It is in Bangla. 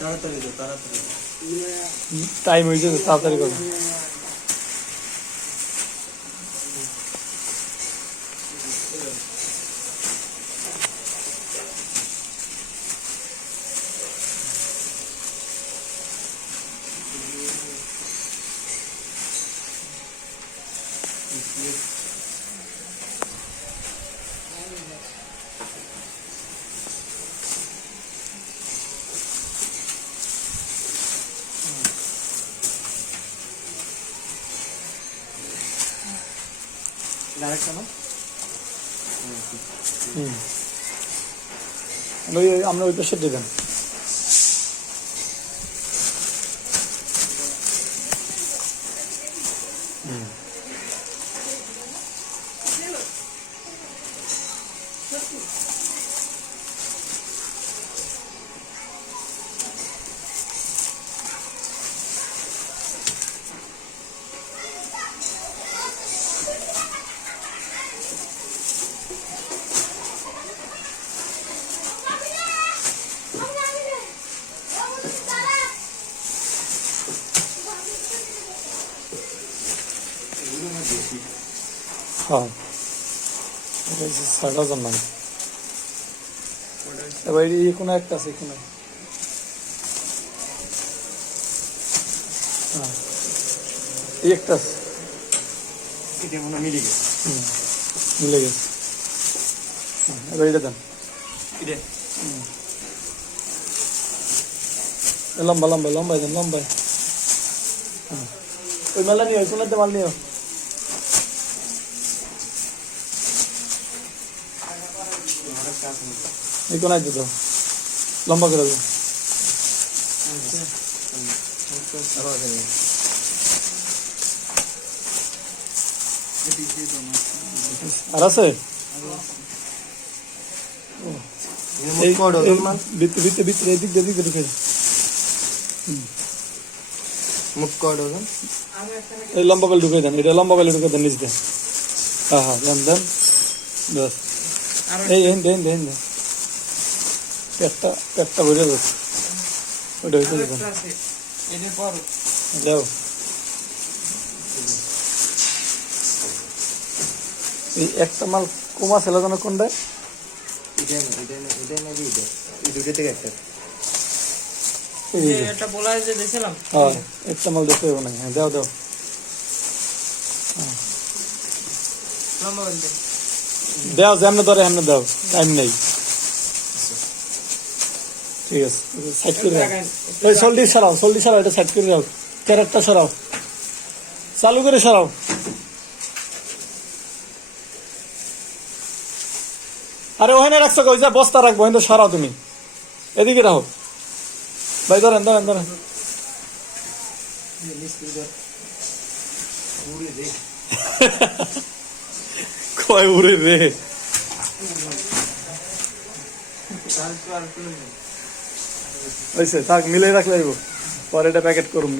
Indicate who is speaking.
Speaker 1: তাড়াতাড়ি
Speaker 2: টাইম হয়েছে তো, তাড়াতাড়ি করো
Speaker 1: আরেকটা না
Speaker 2: হুম ওই ওই- আমরা ওই পাশে দেবেন হ্যাঁ ষাট হাজার নাই এবার এই কোনো একটা আছে এখানে হ্যাঁ এই একটা আছে
Speaker 1: এটা মনে মিলে গেছে
Speaker 2: হুম মিলে গেছে এবার এটা দেন
Speaker 1: এটা
Speaker 2: লম্বা লম্বা লম্বাই দেন লম্বাই। ওই মেলা নিও সোনাতে মাল নিও এই কোনায় দিত লম্বা করে দেবো
Speaker 1: আর আছে।
Speaker 2: ভিতরে ভিতরে ভিতরে এদিক এদিক দিয়ে
Speaker 1: মুখ কর ওজন।
Speaker 2: এই লম্বা বেল ঢুকে দেন এটা লম্বা বেল ঢুকে দেন নিচ দেন হ্যাঁ হ্যাঁ দেন দেন। বাস এই এই দেন দেন দেন পেটটা পেটটা ভরে যাচ্ছে ওটা হয়েছে দেন যাও এই একটা মাল কমা ছিল যেন কোনটায়
Speaker 1: এটা না, এটা না, এটা না, এটা। এই দুটো থেকে একটা।
Speaker 2: হ্যাঁ মাল দেখতে হবে না হ্যাঁ দাও দাও
Speaker 3: লম্বা বলতে
Speaker 2: দাও যেমনে ধরে এমনি দাও টাইম নেই। ঠিক আছে সাইড করে দাও এই সল্ডি সরাও সল্ডি সরাও এটা সাইড করে দাও ক্যারেটটা সরাও। চালু করে সরাও। আরে ওখানে রাখছো ওই যা বস্তা রাখব ওখানে সরাও তুমি। এদিকে রাখো। ভাই ধরেন ধরেন ধরেন। কয় উড়ে রে থাক মিলে রাখলে পরে এটা প্যাকেট করুন